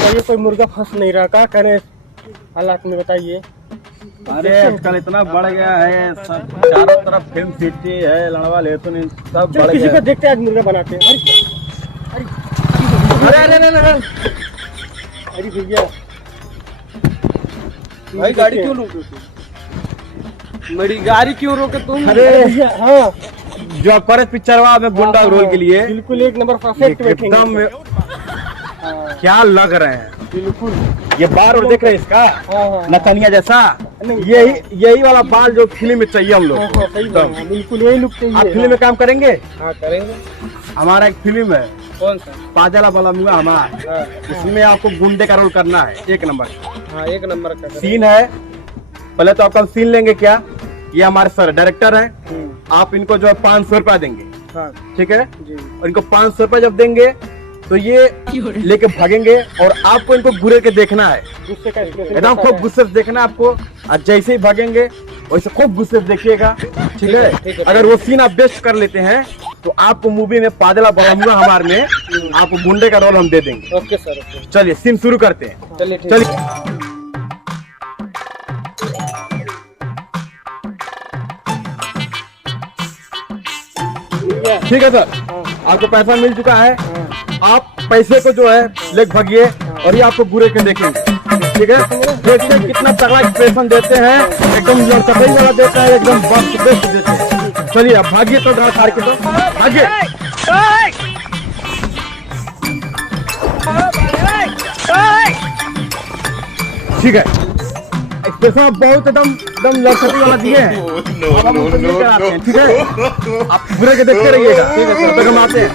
बताइए कोई मुर्गा फंस नहीं रहा, क्या करें हालात में बताइए। अरे आजकल इतना बढ़ गया है, सब चारों तरफ फिल्म सिटी है, लड़वा ले तो नहीं, सब बढ़ किसी गया को है। देखते आज मुर्गा बनाते हैं। अरे अरे अरे अरे अरे भैया भाई गाड़ी क्यों रोके तुम? मेरी गाड़ी क्यों रोके तुम? अरे भैया हाँ जो फॉरेस्ट पिक्चर में गुंडा रोल के लिए बिल्कुल एक नंबर परफेक्ट बैठेंगे एकदम हाँ, क्या लग रहे हैं। बिल्कुल ये बाल और देख रहे हैं इसका हाँ। नथनिया जैसा, नहीं, यही वाला बाल जो फिल्म में चाहिए हम लोग हाँ, को। सही बात है, बिल्कुल यही लुक चाहिए। आप फिल्म में काम करेंगे? हाँ करेंगे। हमारा एक फिल्म है कौन सा? पाजला वाला मुंगा हमारा, हाँ इसमें आपको गुंडे का रोल करना है। एक नंबर हाँ एक नंबर का करेंगे। सीन है। पहले तो आपका सीन लेंगे क्या, ये हमारे सर डायरेक्टर हैं, आप इनको जो है 500 रुपया देंगे, हाँ ठीक है। जी। और इनको 500 रुपया जब देंगे तो ये लेके भागेंगे और आपको इनको घूरे के देखना है, गुस्से का expression एकदम कैसा खूब है? गुस्से से देखना है आपको। और जैसे ही भागेंगे वैसे खूब गुस्से से देखिएगा, ठीक ठीक है। है। अगर वो सीन आप बेस्ट कर लेते हैं तो आपको मूवी में पादला बड़ाऊंगा हमारे में आपको गुंडे का रोल हम दे देंगे। Okay sir okay. चलिए सीन शुरू करते हैं। चलिए ठीक चलिए है। ठीक है सर, आपको पैसा मिल चुका है। आप पैसे को जो है ले भागिए और ये आपको बुरे के देखेंगे, ठीक है। देखिए कितना तगड़ा एक्सप्रेशन देते हैं, एकदम लड़कई वाला देता है, एकदम बेस्ट बेस्ट देते हैं। चलिए अब भागिए तो गाँव सार के तो भागिए। ठीक है, एक्सप्रेशन बहुत एकदम लड़कई वाला दिए हैं। अब हम उनको लेकर आते हैं, ठीक है। आप बुरे के देखते रहिएगा, ठीक है। तब तक हम आते हैं।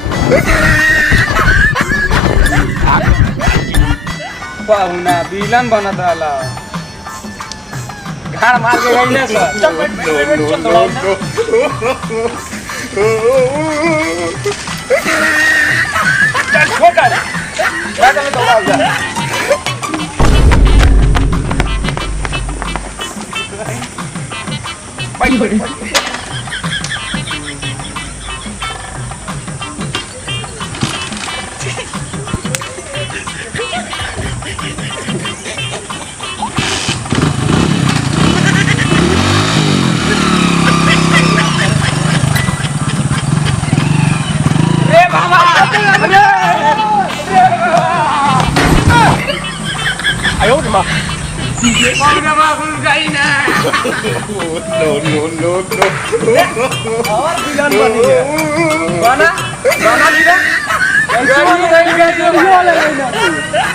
पाहुना विलन बनत रहला, घर मार के गई ना सर। चल बैठ चल दौड़ाओ ना। चल छोड़ कर चल दौड़ाओ जा। और विलन बनी है। बना बना विलन। कैसे बनी है?